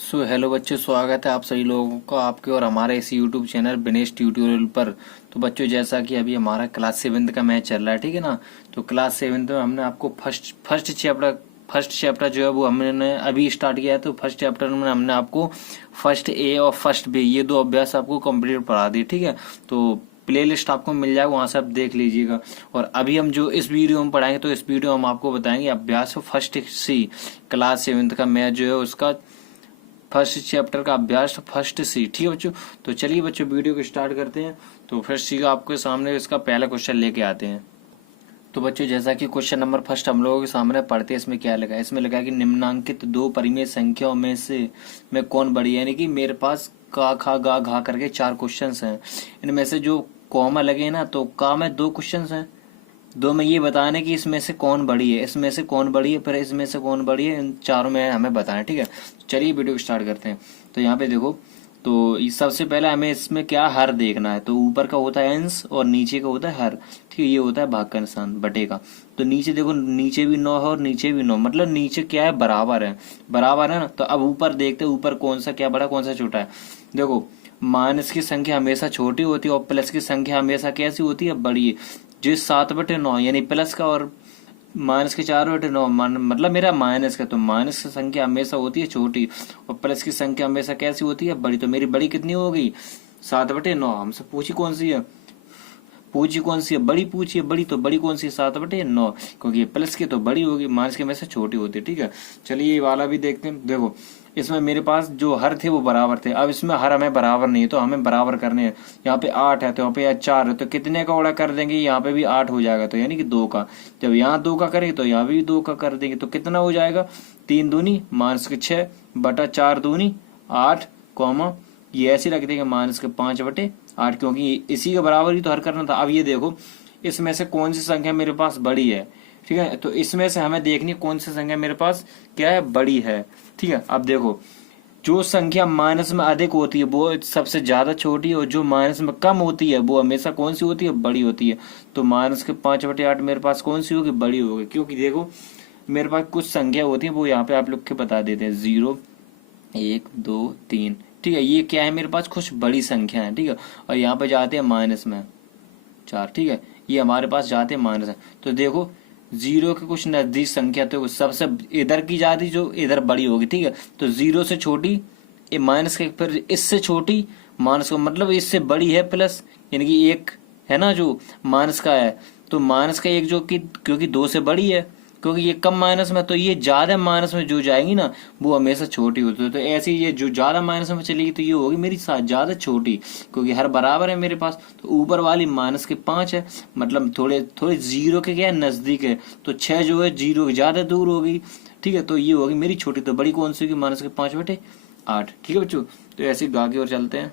Hello बच्चों, स्वागत है आप सभी लोगों का आपके और हमारे इस यूट्यूब चैनल बिनेश ट्यूटोरियल पर। तो बच्चों, जैसा कि अभी हमारा क्लास 7 का मैच चल रहा है, ठीक है ना। तो क्लास 7 में हमने आपको फर्स्ट चैप्टर जो है वो हमने अभी स्टार्ट किया है। तो फर्स्ट चैप्टर में हमने आपको फर्स्ट ए और फर्स्ट बी ये दो अभ्यास आपको कंप्लीट पढ़ा दी, ठीक है। तो प्ले लिस्ट आपको मिल जाएगा, वहां से आप देख लीजिएगा। और अभी हम जो इस वीडियो में पढ़ाएंगे, तो इस वीडियो में हम आपको बताएंगे अभ्यास फर्स्ट सी क्लास 7 का मैच जो है उसका फर्स्ट चैप्टर का अभ्यास फर्स्ट सी, ठीक है बच्चों। तो चलिए बच्चों, वीडियो को स्टार्ट करते हैं। तो फर्स्ट सी का आपके सामने इसका पहला क्वेश्चन लेके आते हैं। तो बच्चों, जैसा कि क्वेश्चन नंबर फर्स्ट हम लोगों के सामने पढ़ते हैं, इसमें क्या लगा है? इसमें लगा है कि निम्नांकित दो परिमेय संख्याओं में से में कौन बड़ी है। यानी कि मेरे पास का खा गा घा करके 4 क्वेश्चंस हैं। इनमें से जो कॉमा लगे हैं ना, तो का में 2 क्वेश्चंस हैं। दो में ये बताने कि इसमें से कौन बड़ी है, इसमें से कौन बड़ी है, फिर इसमें से कौन बड़ी है, इन चारों में हमें बताना है, ठीक है। चलिए वीडियो को स्टार्ट करते हैं। तो यहाँ पे देखो, तो सबसे पहले हमें इसमें क्या हर देखना है। तो ऊपर का होता है अंश और नीचे का होता है हर, ठीक है। ये होता है भाग का निशान बटे का। तो नीचे देखो, नीचे भी 9 है और नीचे भी 9, मतलब नीचे क्या है, बराबर है। बराबर है ना। तो अब ऊपर देखते हैं, ऊपर कौन सा क्या बड़ा कौन सा छोटा है। देखो, माइनस की संख्या हमेशा छोटी होती है और प्लस की संख्या हमेशा कैसी होती है, बड़ी। जो 7/9 यानी प्लस का और माइनस के 4/9 मतलब मेरा माइनस का। तो माइनस की संख्या हमेशा होती है छोटी और प्लस की संख्या हमेशा कैसी होती है, बड़ी। तो मेरी बड़ी कितनी हो गई, 7/9। हमसे पूछी कौन सी है, पूछी कौन सी है, बड़ी पूछी है। बड़ी तो बड़ी कौन सी है, 7/9, क्योंकि प्लस की तो बड़ी होगी, माइनस के में से छोटी होती है, ठीक है। चलिए ये वाला भी देखते हैं। देखो, इसमें मेरे पास जो हर थे वो बराबर थे। अब इसमें हर हमें बराबर नहीं है, तो हमें बराबर करने हैं। यहाँ पे 8 है तो यहाँ पे 4 है, तो कितने का गुणा कर देंगे, यहाँ पे भी 8 हो जाएगा, तो यानी कि 2 का। जब यहाँ 2 का करेंगे तो यहाँ भी 2 का कर देंगे, तो कितना हो जाएगा, 3 दूनी माइनस के 6 बटा 4 दूनी 8 कॉमा ये ऐसे रख देंगे माइनस के 5/8, क्योंकि इसी के बराबर ही तो हर करना था। अब ये देखो, इसमें से कौन सी संख्या मेरे पास बड़ी है, ठीक है। तो इसमें से हमें देखनी कौन सी संख्या मेरे पास क्या है, बड़ी है, ठीक है। अब देखो, जो संख्या माइनस में अधिक होती है वो सबसे ज्यादा छोटी है और जो माइनस में कम होती है वो हमेशा कौन सी होती है, बड़ी होती है। तो माइनस के 5/8 मेरे पास कौन सी होगी, बड़ी होगी। क्योंकि देखो, मेरे पास कुछ संख्या होती है वो यहाँ पे आप लोग के बता देते हैं, 0 1 2 3, ठीक है। ये क्या है, मेरे पास कुछ बड़ी संख्या है, ठीक है। और यहाँ पे जाते हैं माइनस में 4, ठीक है। ये हमारे पास जाते हैं माइनस में। तो देखो, 0 के कुछ नजदीक संख्या तो सबसे इधर की जाती जो इधर बड़ी होगी, ठीक है। तो 0 से छोटी ये माइनस के, फिर इससे छोटी माइनस का मतलब इससे बड़ी है प्लस, यानी कि 1 है ना जो माइनस का है। तो माइनस का 1 जो कि क्योंकि 2 से बड़ी है, क्योंकि ये कम माइनस में, तो ये ज्यादा माइनस में जो जाएगी ना वो हमेशा छोटी होती है। तो ऐसे ये जो ज्यादा माइनस में चलेगी तो ये होगी मेरी ज्यादा छोटी, क्योंकि हर बराबर है मेरे पास। तो ऊपर वाली माइनस के 5 है, मतलब थोड़े थोड़े 0 के क्या नजदीक है। तो 6 जो है 0 के ज्यादा दूर होगी, ठीक है। तो ये होगी मेरी छोटी। तो बड़ी कौन सी होगी, माइनस के 5/8, ठीक है बच्चों। तो ऐसे गा की ओर चलते हैं।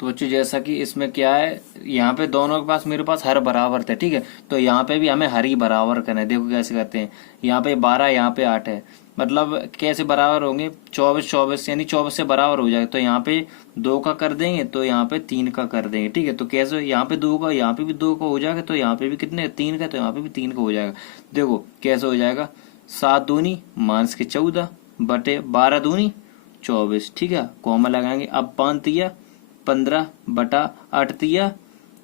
तो बच्चों, जैसा कि इसमें क्या है, यहाँ पे दोनों के पास मेरे पास हर बराबर थे, ठीक है। तो यहाँ पे भी हमें हर ही बराबर करना है। देखो कैसे करते हैं, यहाँ पे 12 यहाँ पे 8 है, मतलब कैसे बराबर होंगे, 24 यानी 24 से बराबर हो जाएगा। तो यहाँ पे 2 का कर देंगे, तो यहाँ पे 3 का कर देंगे, ठीक है। तो कैसे, यहाँ पे 2 का, यहाँ पे भी 2 का हो जाएगा, तो यहाँ पे भी कितने 3 का, तो यहाँ पे भी 3 का हो जाएगा। देखो कैसे हो जाएगा, 7 दूनी माइनस के 14 बटे 12 दूनी 24, ठीक है। कॉमा लगाएंगे। अब 5 तिया 15 बटा 8 तिया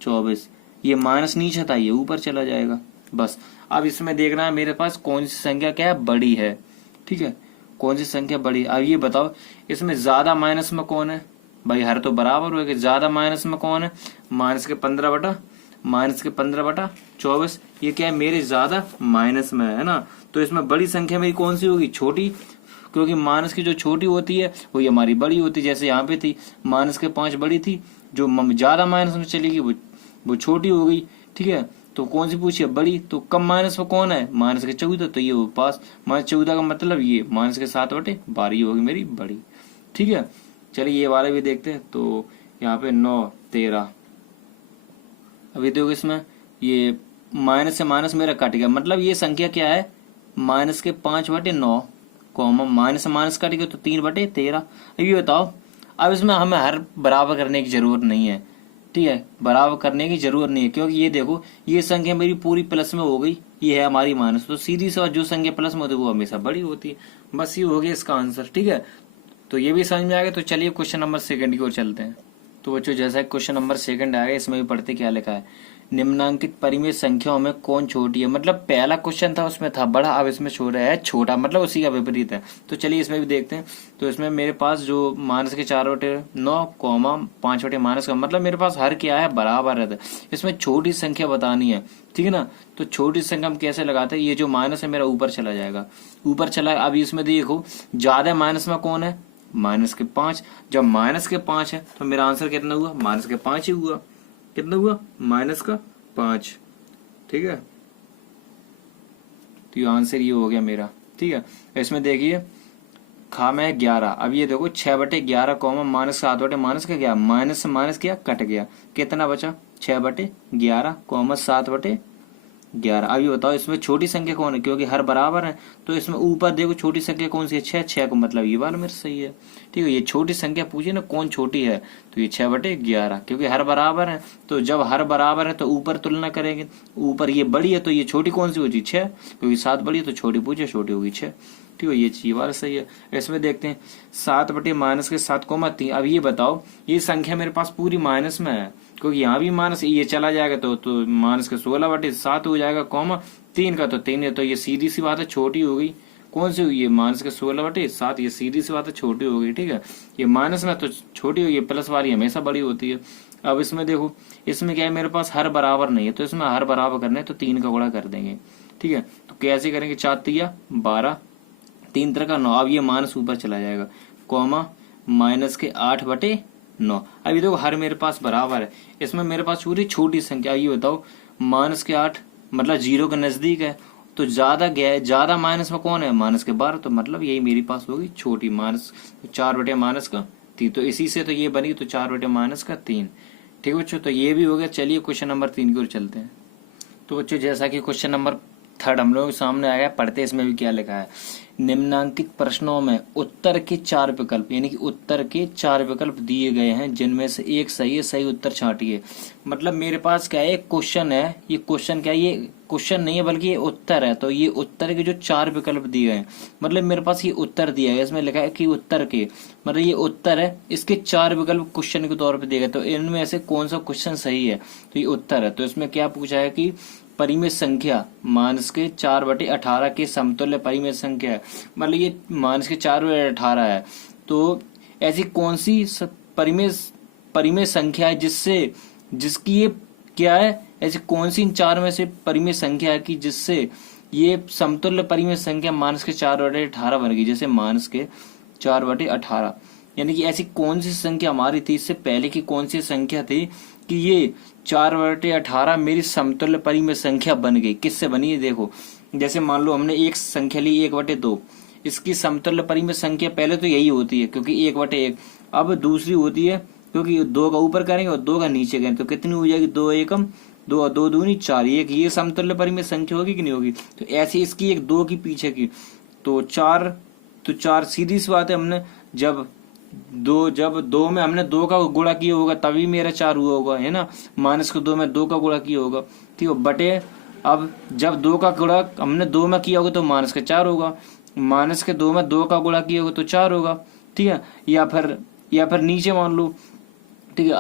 24, ये माइनस नीचे था, ये ऊपर चला जाएगा, बस। अब इसमें देखना है मेरे पास कौन सी संख्या क्या है, बड़ी है, ठीक है। कौन सी संख्या बड़ी। अब ये बताओ, इसमें ज्यादा माइनस में कौन है, भाई हर तो बराबर होगा। ज्यादा माइनस में कौन है, माइनस के 15/24, ये क्या है, मेरे ज्यादा माइनस में है ना। तो इसमें बड़ी संख्या मेरी कौन सी होगी, छोटी, क्योंकि माइनस की जो छोटी होती है वही हमारी बड़ी होती है। जैसे यहाँ पे थी माइनस के 5 बड़ी थी, जो ज्यादा माइनस में चलेगी वो छोटी हो गई, ठीक है। तो कौन सी पूछी है, बड़ी। तो कम माइनस में कौन है, माइनस के 14, तो ये वो पास। -14 का मतलब ये माइनस के 7/12 होगी मेरी बड़ी, ठीक है। चलिए ये वाले भी देखते हैं। तो यहाँ पे 9 13, अभी देखो इसमें ये माइनस से माइनस मेरा कट गया, मतलब ये संख्या क्या है, माइनस के 5/9 कॉमा माइनस से माइनस कट गया, तो 3/13। अब ये बताओ, अब इसमें हमें हर बराबर करने की जरूरत नहीं है, ठीक है। बराबर करने की जरूरत नहीं है, क्योंकि ये देखो, ये संख्या मेरी पूरी प्लस में हो गई, ये है हमारी माइनस। तो सीधी सी बात, जो संख्या प्लस में होती है वो हमेशा बड़ी होती है। बस ये हो गया इसका आंसर, ठीक है। तो ये भी समझ में आ गया। तो चलिए क्वेश्चन नंबर सेकंड की ओर चलते हैं। तो बच्चों जैसा क्वेश्चन नंबर सेकंड आ गया, इसमें भी पढ़ते क्या लिखा है, निम्नांकित परिमेय संख्याओं में कौन छोटी है। मतलब पहला क्वेश्चन था उसमें था बड़ा, अब इसमें छोटा है छोटा, मतलब उसी का विपरीत है। तो चलिए इसमें भी देखते हैं। तो इसमें मेरे पास जो माइनस के 4/9 कॉमा 5/- का, मतलब मेरे पास हर क्या है, बराबर है। इसमें छोटी संख्या बतानी है, ठीक है ना। तो छोटी संख्या हम कैसे लगाते हैं, ये जो माइनस है मेरा ऊपर चला जाएगा, ऊपर चला। अब इसमें देखो ज्यादा माइनस में कौन है, -5। जब -5 है तो मेरा आंसर कितना हुआ, -5 ही हुआ। कितना हुआ, -5, ठीक है। तो ये आंसर ये हो गया मेरा, ठीक है। इसमें देखिए खा में 11, अब ये देखो 6/11 कॉमा -7/- का क्या, माइनस से माइनस क्या कट गया, कितना बचा 6/11 कॉमा 7/11। अब ये बताओ इसमें छोटी संख्या कौन है, क्योंकि हर बराबर है। तो इसमें ऊपर देखो छोटी संख्या कौन सी है, 6 को, मतलब ये वाला मेरा सही है, ठीक है। ये छोटी संख्या पूछी ना कौन छोटी है, तो ये 6/11, क्योंकि हर बराबर है। तो जब हर बराबर है तो ऊपर तुलना करेंगे, ऊपर ये बड़ी है तो ये छोटी कौन सी होगी, 6, क्योंकि 7 बड़ी है तो छोटी पूछे, छोटी होगी 6, ठीक है। ये चीज वाला सही है। इसमें देखते हैं 7/-7,3। अब ये बताओ ये संख्या मेरे पास पूरी माइनस में है, क्योंकि यहाँ भी माइनस, ये चला जाएगा तो -16/7 हो जाएगा, कॉमा 3 का तो 3 है। तो ये सीधी सी बात है छोटी हो गई, कौन सी हुई है, -16/7, ये सीधी सी बात है छोटी हो गई, ठीक है। ये माइनस में तो छोटी हुई है, प्लस वाली हमेशा बड़ी होती है। अब इसमें देखो इसमें क्या है, मेरे पास हर बराबर नहीं है, तो इसमें हर बराबर करना है तो 3 का गुणा कर देंगे, ठीक है। तो कैसे करेंगे, 4×3 = 12, 3×3 = 9। अब ये माइनस ऊपर चला जाएगा, कॉमा -8/9। अभी देखो हर मेरे पास बराबर है, इसमें मेरे पास पूरी छोटी संख्या। ये बताओ -8 मतलब 0 के नजदीक है, तो ज्यादा माइनस में कौन है, -12, तो मतलब यही मेरी पास होगी छोटी, 4/-3। तो इसी से तो ये बनी, तो 4/-3, ठीक है बच्चों। तो ये भी हो गया। चलिए क्वेश्चन नंबर 3 की ओर चलते हैं। तो बच्चों जैसा कि क्वेश्चन नंबर 3 हम लोगों के सामने आया, पढ़ते इसमें भी क्या लिखा है, निम्नांकित प्रश्नों में उत्तर के 4 विकल्प, यानी कि उत्तर के 4 विकल्प दिए गए हैं, जिनमें से एक सही है, सही उत्तर छांटिए। मतलब मेरे पास क्या है, एक क्वेश्चन है, ये क्वेश्चन क्या है, ये क्वेश्चन नहीं है बल्कि ये उत्तर है। तो ये उत्तर के जो 4 विकल्प दिए गए हैं, मतलब मेरे पास ये उत्तर दिया है, इसमें लिखा है कि उत्तर के, मतलब ये उत्तर है, इसके 4 विकल्प क्वेश्चन के तौर पर दिए गए। तो इनमें से कौन सा क्वेश्चन सही है, तो ये उत्तर है। तो इसमें क्या पूछा है कि परिमेय संख्या माइनस के 4/18 के समतुल्य परिमेय संख्या है, मतलब ये माइनस के 4/18 है। तो ऐसी कौन सी परिमेय संख्या है जिसकी ये क्या है, ऐसी कौन सी इन 4 में से परिमेय संख्या है कि जिससे ये समतुल्य परिमेय संख्या माइनस के 4/18 बन गई। जैसे माइनस के 4/18, यानी कि ऐसी कौन सी संख्या हमारी थी, इससे पहले की कौन सी संख्या थी कि ये 4/18 मेरी समतुल्य परिमेय संख्या बन गई। किससे बनी है, देखो जैसे मान लो हमने एक संख्या ली 1/2, इसकी समतुल्य परिमेय संख्या पहले तो यही होती है, क्योंकि 1/1। अब दूसरी होती है, क्योंकि 2 का ऊपर करेंगे और 2 का नीचे करेंगे, तो कितनी हो जाएगी, 2 एकम 2 और 2 दूनी 4, एक ये समतुल्य परिमेय संख्या होगी कि नहीं होगी। तो ऐसी इसकी एक 2 की पीछे की, तो 4 सीधी सी बात है, हमने जब 2 में हमने 2 का गुणा किया होगा तभी मेरा 4 हुआ होगा, है ना। -2 में 2 का गुणा किया होगा, ठीक है, बटे अब जब 2 का गुणा हमने 2 में किया होगा तो -4 होगा, -2 में 2 का गुणा किया होगा तो 4 होगा, ठीक है। या फिर नीचे मान लो, ठीक है।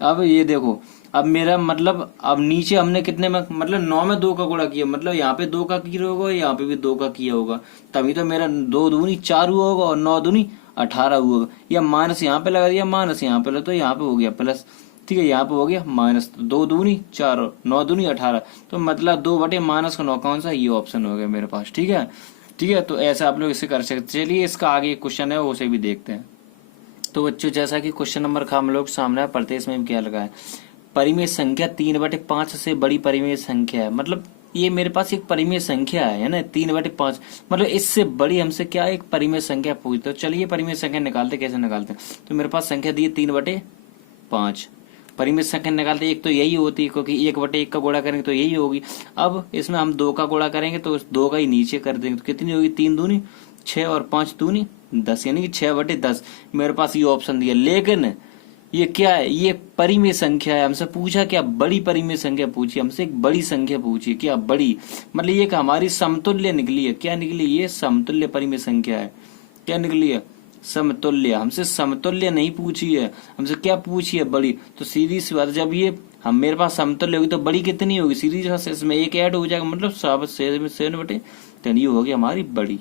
अब ये देखो, अब मेरा मतलब अब नीचे हमने कितने में, मतलब 9 में 2 का गुणा किया, मतलब यहाँ पे 2 का किया होगा, यहाँ पे भी 2 का किया होगा, तभी तो मेरा 2 दूनी 4 हुआ होगा और 9 दूनी 18 हुआ होगा। या माइनस यहाँ पे लगा दिया, माइनस यहाँ पे लगा, तो यहाँ पे हो गया प्लस, ठीक है, यहाँ पे हो गया माइनस। तो 2 दूनी 4 और 9 दूनी 18, तो मतलब 2/-9 कौन सा, ये ऑप्शन हो गया मेरे पास, ठीक है, ठीक है। तो ऐसा आप लोग इसे कर सकते। चलिए इसका आगे क्वेश्चन है उसे भी देखते हैं। तो बच्चों जैसा कि क्वेश्चन नंबर हम लोग सामने पढ़ते, इसमें क्या लगा है, परिमेय संख्या 3/5 से बड़ी परिमेय संख्या है। मतलब ये मेरे पास एक परिमेय संख्या है ना, 3/5, मतलब इससे बड़ी हमसे क्या एक परिमेय संख्या पूछते। तो चलिए परिमेय संख्या निकालते, कैसे निकालते हैं। तो मेरे पास संख्या दी है 3/5, परिमेय संख्या निकालते, एक तो यही होती है, क्योंकि 1/1 का गुणा करेंगे तो यही होगी। अब इसमें हम 2 का गुणा करेंगे तो 2 का ही नीचे कर देंगे, तो कितनी होगी, 3 दूनी 6 और 5 दूनी 10, यानी कि 6/10 मेरे पास ये ऑप्शन दिया। लेकिन ये क्या है, ये परिमेय संख्या है, हमसे पूछा क्या, बड़ी परिमेय संख्या पूछी हमसे, एक बड़ी संख्या पूछी, क्या बड़ी, मतलब ये हमारी समतुल्य निकली है, क्या निकली, ये समतुल्य परिमेय संख्या है, क्या निकली है, समतुल्य, हमसे समतुल्य नहीं पूछी है, हमसे क्या पूछी है, बड़ी। तो सीधी सी बात, जब ये हम मेरे पास समतुल्य होगी तो बड़ी कितनी होगी, सीधी सी बात, इसमें एक ऐड हो जाएगा, मतलब 7/10, ये होगी हमारी बड़ी।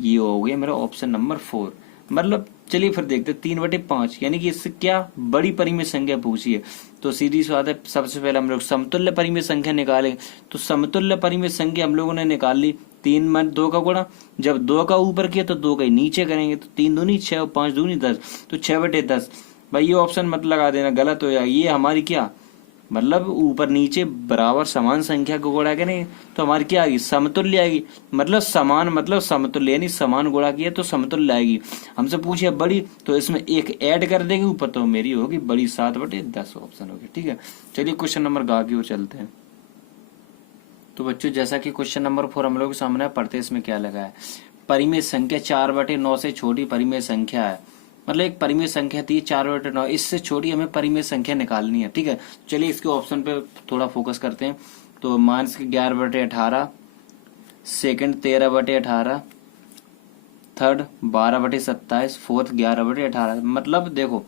ये हो गया मेरा ऑप्शन नंबर 4। मतलब चलिए फिर देखते 3/5, यानी कि इससे क्या बड़ी परिमेय संख्या पूछी है। तो सीधी सी बात है, सबसे पहले हम लोग समतुल्य परिमेय संख्या निकालें। तो समतुल्य परिमेय संख्या हम लोगों ने निकाल ली, 3 में 2 का गुणा, जब 2 का ऊपर किया तो 2 का नीचे करेंगे, तो 3 दूनी 6 और 5 दूनी 10, तो 6/10। भाई ये ऑप्शन मत लगा देना, गलत हो जाएगा। ये हमारी क्या, मतलब ऊपर नीचे बराबर समान संख्या को गुणा करें तो हमारी क्या आएगी, समतुल्य आएगी। मतलब समान मतलब समतुल्य, यानी समान गुणा किया तो समतुल्य आएगी। हमसे पूछे बड़ी, तो इसमें एक ऐड कर देंगे ऊपर, तो मेरी होगी बड़ी 7/10 ऑप्शन होगी। ठीक है, चलिए क्वेश्चन नंबर गा की ओर चलते हैं। तो बच्चों जैसा कि क्वेश्चन नंबर 4 हम लोग के सामने पढ़ते, इसमें क्या लगा है, परिमेय संख्या 4/9 से छोटी परिमेय संख्या है। मतलब एक परिमेय संख्या थी 4/9, इससे छोटी हमें परिमेय संख्या निकालनी है। ठीक है, चलिए इसके ऑप्शन पे थोड़ा फोकस करते हैं। तो माइनस 11/18, सेकंड 13/18, थर्ड 12/27, फोर्थ 11/18। मतलब देखो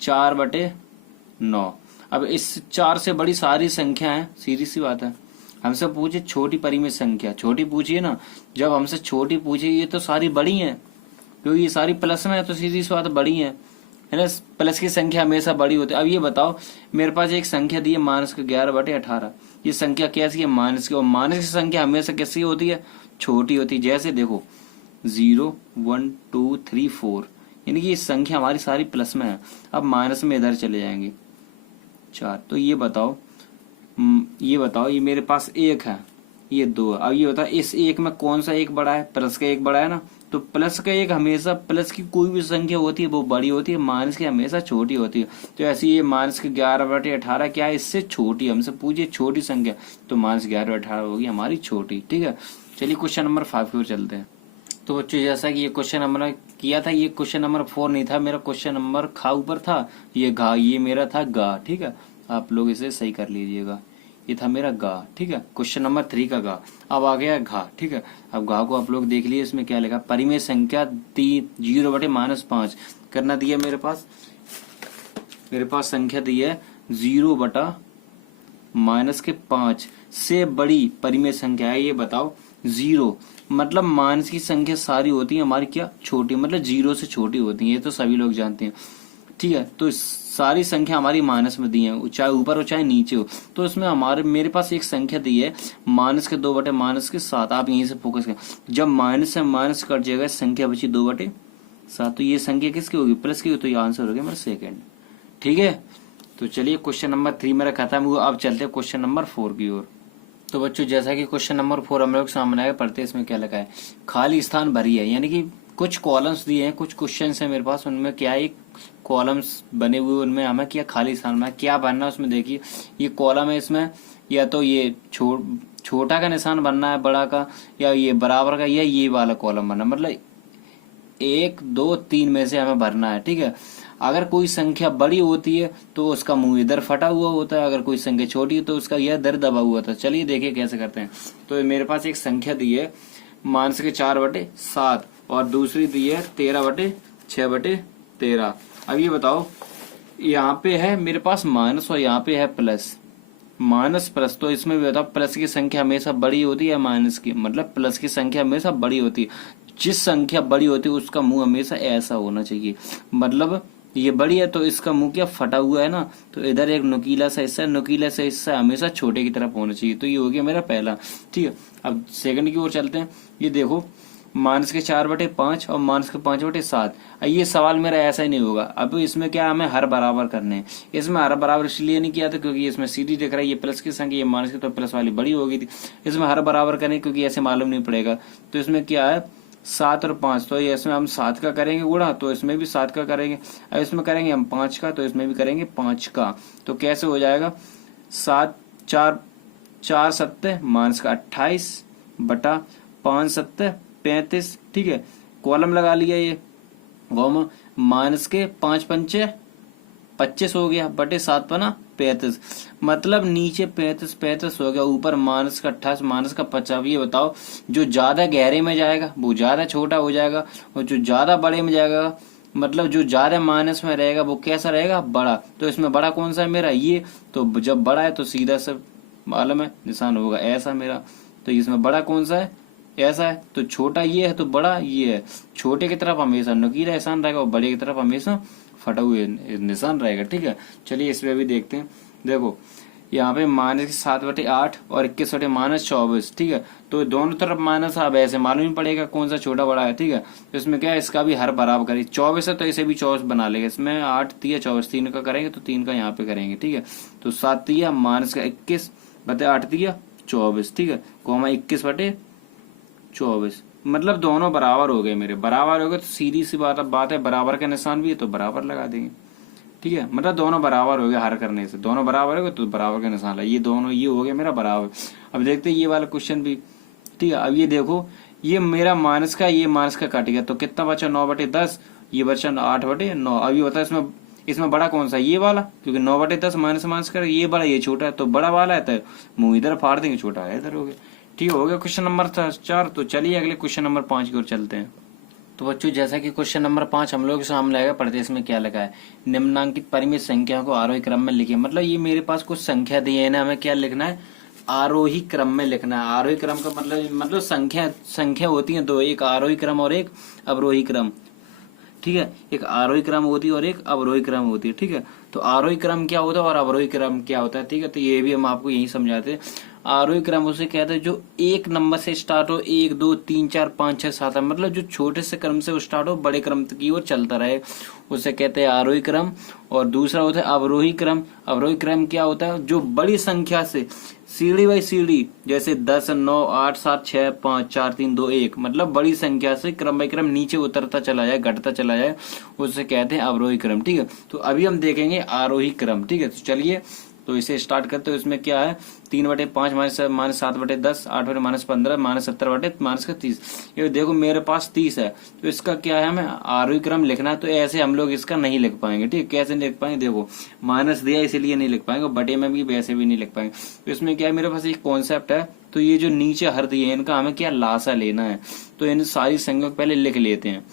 4/9। अब इस 4 से बड़ी सारी संख्या है, सीधी सी बात है। हमसे पूछे छोटी परिमेय संख्या, छोटी पूछिए ना, जब हमसे छोटी पूछे, ये तो सारी बड़ी है, क्योंकि ये सारी प्लस में है, तो सीधी सी बात बड़ी है ना। प्लस की संख्या हमेशा बड़ी होती है। अब ये बताओ, मेरे पास एक संख्या दी है -11/18, ये संख्या कैसी है, माइनस की, और माइनस की संख्या हमेशा कैसी होती है, छोटी होती है। जैसे देखो 0 1 2 3 4, यानी कि ये संख्या हमारी सारी प्लस में है। अब माइनस में इधर चले जाएंगे 4, तो ये बताओ ये मेरे पास 1 है, ये 2 है। अब ये बताओ इस 1 में कौन सा एक बड़ा है, प्लस का 1 बड़ा है ना। तो प्लस का 1 हमेशा, प्लस की कोई भी संख्या होती है वो बड़ी होती है, माइनस की हमेशा छोटी होती है। तो ऐसे ये -11/18 क्या है, इससे छोटी, हमसे पूछिए छोटी संख्या, तो -11/18 होगी हमारी छोटी। ठीक है, चलिए क्वेश्चन नंबर 5 की ओर चलते हैं। तो बच्चों जैसा कि ये क्वेश्चन हमने किया था, ये क्वेश्चन नंबर 4 नहीं था, मेरा क्वेश्चन नंबर खा ऊपर था, ये घा, ये मेरा था गा। ठीक है, आप लोग इसे सही कर लीजिएगा, ये था मेरा गा। ठीक है, क्वेश्चन नंबर 3 का गा। अब आ गया घा। ठीक है, अब घा को आप लोग देख लिए, इसमें क्या लिखा, परिमेय संख्या 0/-5 करना दिया मेरे पास संख्या दी है 0/-5 से बड़ी परिमेय संख्या है। ये बताओ 0 मतलब माइनस की संख्या सारी होती है हमारी क्या, छोटी, मतलब 0 से छोटी होती है, ये तो सभी लोग जानते हैं। ठीक है, तो सारी संख्या हमारी माइनस में दी है, चाहे ऊपर हो चाहे नीचे हो। तो इसमें मेरे पास एक संख्या दी है -2/-7। आप यहीं से फोकस करें, जब माइनस से माइनस कट जाएगा, संख्या बची 2/7, तो ये संख्या किसकी होगी, प्लस की, तो ये आंसर हो गया मेरा सेकेंड। ठीक है, तो चलिए क्वेश्चन नंबर 3 मेरा खत्म हुआ। अब चलते हैं क्वेश्चन नंबर 4 की ओर। तो बच्चों जैसा कि क्वेश्चन नंबर 4 हम लोग सामने आए, पढ़ते इसमें क्या लगा है, खाली स्थान भरी है। यानी कि कुछ कॉलम्स दिए हैं, कुछ क्वेश्चन है मेरे पास, उनमें क्या एक कॉलम्स बने हुए, उनमें हमें क्या खाली स्थान में क्या भरना है, उसमें देखिए ये कॉलम है, इसमें या तो ये छोटा का निशान बनना है, बड़ा का, या ये बराबर का, या ये वाला कॉलम बनना, मतलब 1 2 3 में से हमें भरना है। ठीक है, अगर कोई संख्या बड़ी होती है तो उसका मुंह इधर फटा हुआ होता है, अगर कोई संख्या छोटी है तो उसका यह इधर दबा हुआ होता है। चलिए देखिए कैसे करते हैं। तो मेरे पास एक संख्या दी है -4/7 और दूसरी दी है 13/6/13। अब ये बताओ, यहाँ पे है मेरे पास माइनस और यहाँ पे है प्लस, माइनस प्लस, तो इसमें भी बताओ प्लस की संख्या हमेशा बड़ी होती है माइनस की, मतलब प्लस की संख्या हमेशा बड़ी होती है। जिस संख्या बड़ी होती है उसका मुंह हमेशा ऐसा होना चाहिए, मतलब ये बड़ी है तो इसका मुंह क्या फटा हुआ है ना, तो इधर एक नुकीला सा हिस्सा, नुकीला सा हिस्सा हमेशा छोटे की तरफ होना चाहिए। तो ये हो गया मेरा पहला। ठीक है, अब सेकंड की ओर चलते हैं। ये देखो -4/5 और -5/7। ये सवाल मेरा ऐसा ही नहीं होगा। अब इसमें क्या हमें हर बराबर करने हैं। इसमें हर बराबर इसलिए नहीं किया था क्योंकि इसमें सीधी दिख रहा है, ये प्लस की संख्या, ये माइनस की, तो प्लस वाली बड़ी हो गई थी। इसमें हर बराबर करें क्योंकि ऐसे मालूम नहीं पड़ेगा। तो इसमें क्या है 7 और 5, तो ये इसमें हम 7 का करेंगे गुणा, तो इसमें भी 7 का करेंगे। अब इसमें करेंगे हम 5 का, तो इसमें भी करेंगे 5 का। तो कैसे हो जाएगा 7 4 4 7 -28/5 7 35। ठीक है, कॉलम लगा लिया, ये माइनस के 5 पंचे 25 हो गया बटे 7 पना 35, मतलब नीचे 35 हो गया, ऊपर माइनस का 28 माइनस का 50। ये बताओ जो ज्यादा गहरे में जाएगा वो ज्यादा छोटा हो जाएगा, और जो ज्यादा बड़े में जाएगा मतलब जो ज्यादा माइनस में रहेगा वो कैसा रहेगा, बड़ा। तो इसमें बड़ा कौन सा है मेरा, ये। तो जब बड़ा है तो सीधा से मालूम है निशान होगा ऐसा मेरा। तो इसमें बड़ा कौन सा है, ऐसा है। तो छोटा ये है तो बड़ा ये है। छोटे की तरफ हमेशा नुकीला निशान रहेगा और बड़े की तरफ हमेशा फटा हुआ निशान रहेगा। ठीक है, चलिए इस पे भी देखते हैं। देखो यहाँ पे -7/8 और 21 -24। ठीक है, तो दोनों तरफ माइनस, अब ऐसे मालूम ही पड़ेगा कौन सा छोटा बड़ा है। ठीक है, तो इसमें क्या है, इसका भी हर बराबर करें। 24 है तो इसे भी 24 बना लेंगे। इसमें 8 तिया 24, 3 का करेंगे तो 3 का यहाँ पे करेंगे। ठीक है, तो 7 तिया -21 बटे 8 तिया 24। ठीक है, कोमा 21/24, मतलब दोनों बराबर हो गए मेरे। बराबर हो गए तो सीधी सी बात है, बराबर का निशान भी है तो बराबर लगा देंगे। ठीक है, मतलब दोनों बराबर हो गए, हर करने से दोनों बराबर हो गए तो बराबर का निशान है। ये दोनों ये हो गया मेरा बराबर। अब देखते हैं ये वाला क्वेश्चन भी। ठीक है, अब ये देखो, ये मेरा माइनस का, ये माइनस का कट गया तो कितना बचा, 9/10, ये बचा 8/9। अब ये बता इसमें इसमें बड़ा कौन सा, ये वाला, क्योंकि 9/10 माइनस माइनस कर, ये बड़ा ये छोटा है, तो बड़ा वाला है तो मुंह इधर फाड़ देंगे, छोटा है इधर हो गया। ठीक हो गया क्वेश्चन नंबर 4। तो चलिए अगले क्वेश्चन नंबर 5 की ओर चलते हैं। तो बच्चों जैसा कि क्वेश्चन नंबर 5 हम लोग के सामने आएगा, पढ़ते हैं इसमें क्या लगा है। निम्नांकित परिमित संख्या को आरोही क्रम में लिखिए। मतलब ये मेरे पास कुछ संख्या दी है ना, हमें क्या लिखना है, आरोही क्रम में लिखना है। आरोही क्रम का मतलब संख्या होती है दो, एक आरोही क्रम और एक अवरोही क्रम। ठीक है, एक आरोही क्रम होती है और एक अवरोही क्रम होती है। ठीक है, तो आरोही क्रम क्या होता है और अवरोही क्रम क्या होता है। ठीक है, तो ये भी हम आपको यही समझाते हैं। आरोही क्रम उसे कहते हैं जो एक नंबर से स्टार्ट हो, 1 2 3 4 5 6 7, मतलब जो छोटे से क्रम से स्टार्ट हो बड़े क्रम की ओर चलता रहे, उसे कहते हैं आरोही क्रम। और दूसरा होता है अवरोही क्रम। अवरोही क्रम क्या होता है, जो बड़ी संख्या से सीढ़ी बाई सीढ़ी, जैसे 10 9 8 7 6 5 4 3 2 1, मतलब बड़ी संख्या से क्रम बाई क्रम नीचे उतरता चला जाए, घटता चला जाए, उसे कहते हैं अवरोही क्रम। ठीक है, तो अभी हम देखेंगे आरोही क्रम। ठीक है, तो चलिए तो इसे स्टार्ट करते हैं। इसमें क्या है, 3/5 -7/10, 8/-15 -70/-30। ये देखो मेरे पास 30 है, तो इसका क्या है, हमें आरोही क्रम लिखना है। तो ऐसे हम लोग इसका नहीं लिख पाएंगे। ठीक है, कैसे नहीं लिख पाएंगे, देखो माइनस दिया इसलिए नहीं लिख पाएंगे, बटे में भी वैसे भी नहीं लिख पाएंगे। तो इसमें क्या है, मेरे पास एक कॉन्सेप्ट है। तो ये जो नीचे हर दिए है इनका हमें क्या लासा लेना है। तो इन सारी संख्या को पहले लिख लेते हैं,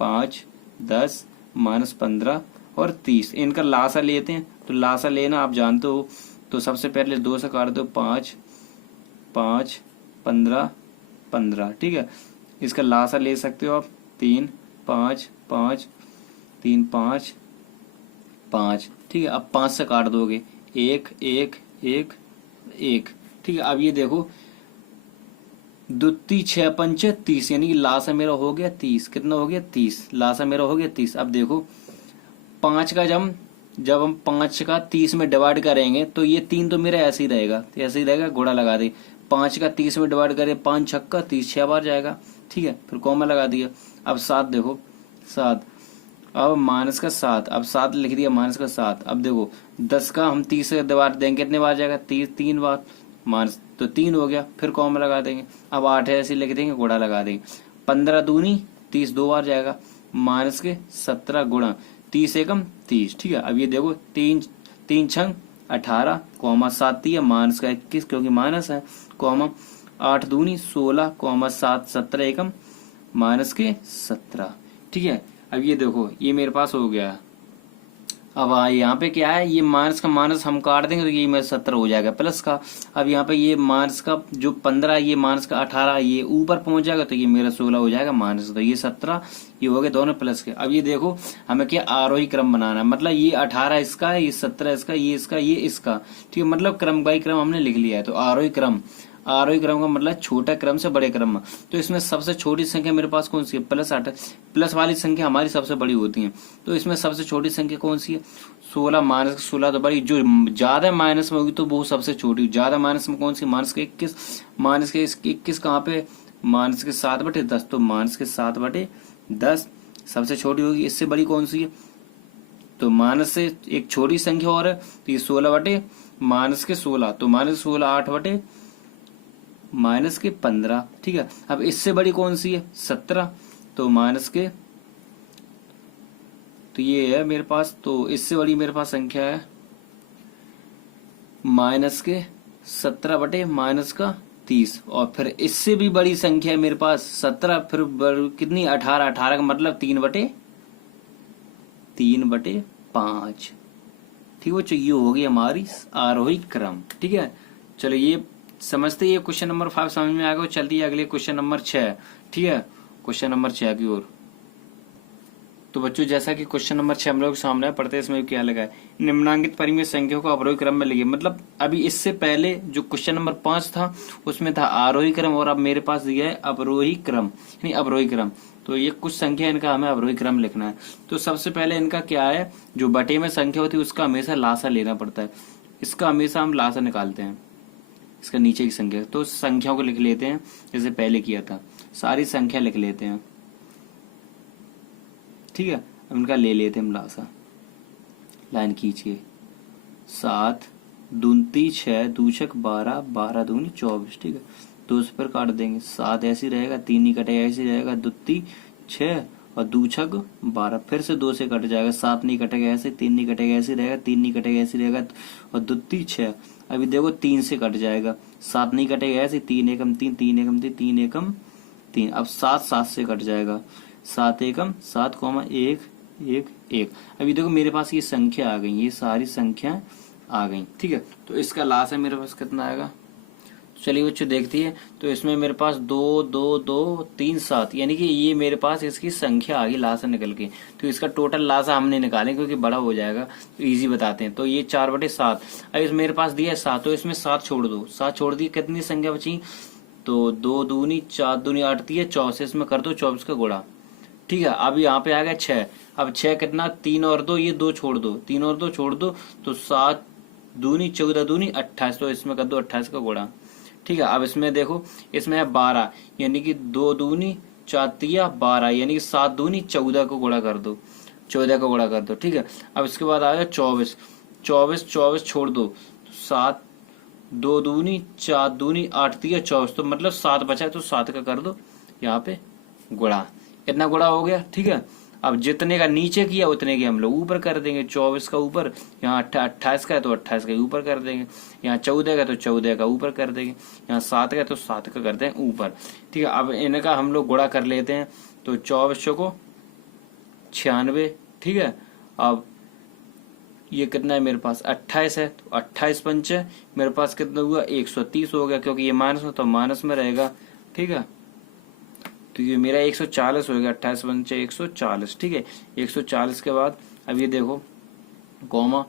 5 10 -15 और 30, इनका लासा लेते हैं। तो लासा लेना आप जानते हो, तो सबसे पहले 2 से काट दो, 5 5 15 15। ठीक है, इसका लासा ले सकते हो आप, 3 5 5 3 5 5। ठीक है, अब 5 से काट दोगे, 1 1 1 1। ठीक है, अब ये देखो 2 3 6 5 30, यानी कि लासा मेरा हो गया 30। कितना हो गया, 30, लासा मेरा हो गया 30। अब देखो 5 का जब हम 5 का 30 में डिवाइड करेंगे तो ये 3 तो मेरा ऐसे ही रहेगा, ऐसे ही रहेगा, घोड़ा लगा दे। 5 का 30 में डिवाइड करें, 5 छक्का 30, 6 बार जाएगा। ठीक है, फिर कॉमा लगा दिया। अब 7 देखो, 7, अब माइनस का 7, अब 7 लिख दिया माइनस का 7। अब देखो 10 का हम 30 से डिवाइड देंगे, कितने बार जाएगा, 3 बार, माइनस तो 3 हो गया, फिर कॉमा लगा देंगे। अब 8 है, ऐसे लिख देंगे, घोड़ा लगा देंगे। 15 दूनी 30, 2 बार जाएगा, माइनस के 17 गुणा 30 एकम 30। ठीक है, अब ये देखो 3 छंग 18, कॉमा 7 दिया माइनस का 21 क्योंकि माइनस है, कॉमा 8 दूनी 16, कॉमा 7 17 एकम माइनस के 17। ठीक है, अब ये देखो ये मेरे पास हो गया। अब यहाँ पे क्या है, ये माइनस का माइनस हम काट देंगे तो ये मेरा 17 हो जाएगा प्लस का। अब यहाँ पे ये माइनस का जो 15, ये माइनस का 18, ये ऊपर पहुंच जाएगा तो ये मेरा 16 हो जाएगा माइनस, तो ये 17, ये हो गए दोनों प्लस के। अब ये देखो हमें क्या आरोही क्रम बनाना है, मतलब ये 18 इसका है, ये 17 इसका, ये इसका, ये इसका। ठीक है, मतलब क्रम बाई क्रम हमने लिख लिया है। तो आरोही क्रम का मतलब छोटा क्रम से बड़े क्रम में। तो इसमें सबसे छोटी संख्या मेरे पास कौन सी है, +8। प्लस वाली संख्या हमारी सबसे बड़ी होती है। तो इसमें सबसे छोटी संख्या कौन सी है, 16, माइनस 16 तो बड़ी, जो ज्यादा माइनस में होगी तो वो सबसे छोटी। ज्यादा माइनस में कौन सी, माइनस के 21, माइनस के 21 कहाँ पे, माइनस के 7/10, तो माइनस के 7/10 सबसे छोटी होगी। इससे बड़ी कौन सी है, तो माइनस से एक छोटी संख्या और है, तो ये 16 माइनस के 16, तो माइनस 16 8 माइनस के 15। ठीक है, अब इससे बड़ी कौन सी है, 17, तो माइनस के तो ये है मेरे पास। तो इससे बड़ी मेरे पास संख्या है -17/-30, और फिर इससे भी बड़ी संख्या है मेरे पास 17, फिर कितनी 18, 18 का मतलब 3/5। ठीक है बच्चों, ये होगी हमारी आरोही क्रम। ठीक है, चलो ये समझते, ये क्वेश्चन नंबर 5 समझ में आ गया। चलती है अगले क्वेश्चन नंबर 6। ठीक है, क्वेश्चन नंबर 6 की ओर। तो बच्चों जैसा कि क्वेश्चन नंबर 6 हम लोग सामने पढ़ते हैं, इसमें क्या लगा है, निम्नांकित परिमेय संख्या को अवरोही क्रम में लिखिए। मतलब अभी इससे पहले जो क्वेश्चन नंबर 5 था उसमें था आरोही क्रम, और अब मेरे पास दिया है अवरोही क्रम, यानी अवरोही क्रम। तो ये कुछ संख्या इनका हमें अवरोही क्रम लिखना है। तो सबसे पहले इनका क्या है, जो बटे में संख्या होती है उसका हमेशा लासा लेना पड़ता है। इसका हमेशा हम लासा निकालते हैं, इसका नीचे की संख्या। तो संख्याओं को लिख लेते हैं जैसे पहले किया था, सारी संख्या लिख लेते हैं। ठीक है, अब इनका ले लेते हैं हम लासा। लाइन खींचिए, 7 दूनी 6, 2 छक 12, 12 दूनी 24। ठीक है, 2 से पर काट देंगे, 7 ऐसे रहेगा, 3 नहीं कटेगा, ऐसे रहेगा, दूती 6 और 2 छक 12, फिर से 2 से कट जाएगा, 7 नहीं कटेगा ऐसे, 3 नहीं कटेगा ऐसे रहेगा, 3 नहीं कटेगा ऐसे रहेगा, और दूती 6। अभी देखो 3 से कट जाएगा, 7 नहीं कटेगा ऐसे, 3 एकम 3, 3 एकम 3, 3 एकम 3। अब 7 7 से कट जाएगा, 7 एकम 7, 1 1 1। अभी देखो मेरे पास ये संख्या आ गई, ये सारी संख्या आ गई। ठीक है, तो इसका लास है मेरे पास कितना आएगा, चलिए बच्चों देखती है। तो इसमें मेरे पास 2 2 2 3 7, यानी कि ये मेरे पास इसकी संख्या आ गई लासा निकल के। तो इसका टोटल लासा हमने निकाले क्योंकि बड़ा हो जाएगा, तो इजी बताते हैं। तो ये 4/7। अब इस मेरे पास दिया है 7, तो इसमें 7 छोड़ दो, 7 छोड़ दी, कितनी संख्या बची, तो 2 दूनी 4 दूनी 8 दी है 24, इसमें कर दो 24 का गुणा। ठीक है, अब यहाँ पे आ गया 6। अब 6 कितना, 3 और 2, ये 2 छोड़ दो, 3 और 2 छोड़ दो, तो 7 दूनी 14 दूनी 28, तो इसमें कर दो 28 का गुणा। ठीक है, अब इसमें देखो, इसमें है 12, यानी कि 2 दूनी 4 तिया 12, यानी कि 7 दूनी 14 को गुणा कर दो, 14 का गुणा कर दो। ठीक है, अब इसके बाद आ गया 24, 24 छोड़ दो, 7 2 दूनी 4 दूनी 8 तिया 24, तो मतलब 7 बचा, तो 7 का कर दो यहाँ पे गुणा। इतना गुणा हो गया। ठीक है, अब जितने का नीचे किया उतने के हम लोग ऊपर कर देंगे। 24 का ऊपर, यहाँ 28 का है तो 28 का ऊपर कर देंगे, यहाँ 14 का तो 14 का ऊपर कर देंगे, यहाँ 7 का तो 7 का करते हैं ऊपर। ठीक है, अब इनका हम लोग गुणा कर लेते हैं। तो 24 को 96। ठीक है, अब ये कितना है मेरे पास 28 है, तो 28 पंचे मेरे पास कितना हुआ 130 हो गया, क्योंकि ये माइनस में तो माइनस में रहेगा। ठीक है, तो ये मेरा 140 हो गया, 28 पंचे 140। ठीक है, 140 के बाद अब ये देखो कौमा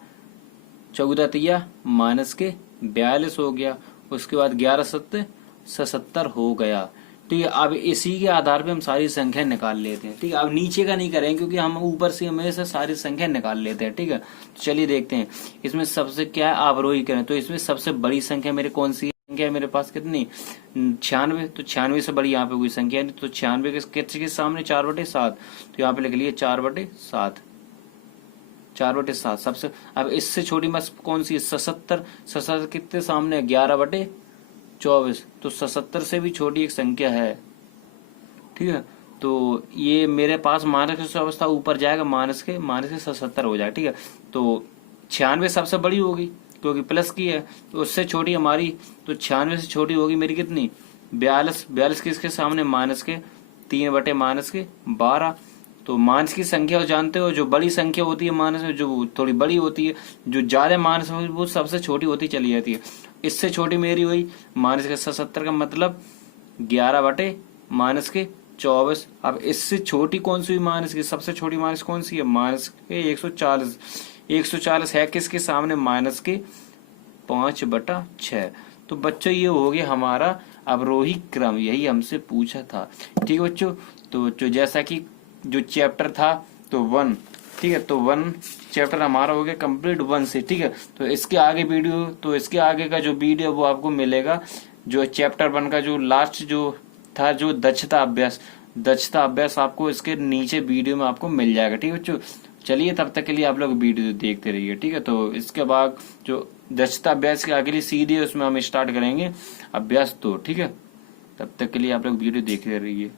14 तिया माइनस के 42 हो गया, उसके बाद 11 सत्ते 77 हो गया। ठीक है, अब इसी के आधार पे हम सारी संख्या निकाल लेते हैं। ठीक है, अब नीचे का नहीं करेंगे क्योंकि हम ऊपर से हमेशा सारी संख्या निकाल लेते हैं। ठीक है, तो चलिए देखते हैं इसमें सबसे क्या है अवरोही क्रम। तो इसमें सबसे बड़ी संख्या मेरे कौन सी संख्या मेरे पास कितनी 96, तो 96 से बड़ी यहाँ पे कोई संख्या नहीं, तो 96 के सामने 4/7, तो यहाँ पे लिख लिए 4/7, 4/7 सबसे। अब इससे छोटी बस कौन सी है 77, 77 कितने सामने 11/24, तो 77 से भी छोटी एक संख्या है। ठीक है, तो ये मेरे पास माइनस की अवस्था ऊपर जाएगा, माइनस के 77 हो जाएगा। ठीक है, तो 96 सबसे बड़ी होगी क्योंकि प्लस की है, तो उससे छोटी हमारी, तो 96 से छोटी होगी मेरी कितनी 42, 42 किसके सामने माइनस के 3/-12। तो माइनस की संख्या जानते हो, जो बड़ी संख्या होती है माइनस में, जो थोड़ी बड़ी होती है, जो ज्यादा माइनस होती है वो सबसे छोटी होती चली जाती है। इससे छोटी मेरी हुई माइनस के 77 का मतलब 11/-24। अब इससे छोटी कौन सी हुई माइनस की, सबसे छोटी माइनस कौन सी है माइनस के 140, 140 है किसके सामने माइनस के 5/6। तो बच्चों ये हो गया हमारा अवरोही क्रम, यही हमसे पूछा था। ठीक है बच्चों, तो बच्चों जैसा कि जो चैप्टर था तो 1, ठीक है, तो 1 चैप्टर हमारा हो गया कंप्लीट 1 से। ठीक है, तो इसके आगे वीडियो, तो इसके आगे का जो वीडियो वो आपको मिलेगा, जो चैप्टर 1 का जो लास्ट जो था जो दक्षता अभ्यास आपको इसके नीचे वीडियो में आपको मिल जाएगा। ठीक है बच्चों, चलिए तब तक के लिए आप लोग वीडियो देखते रहिए। ठीक है, तो इसके बाद जो दक्षता अभ्यास की अगली सीधी है उसमें हम स्टार्ट करेंगे अभ्यास 2। ठीक है, तब तक के लिए आप लोग वीडियो देखते रहिए।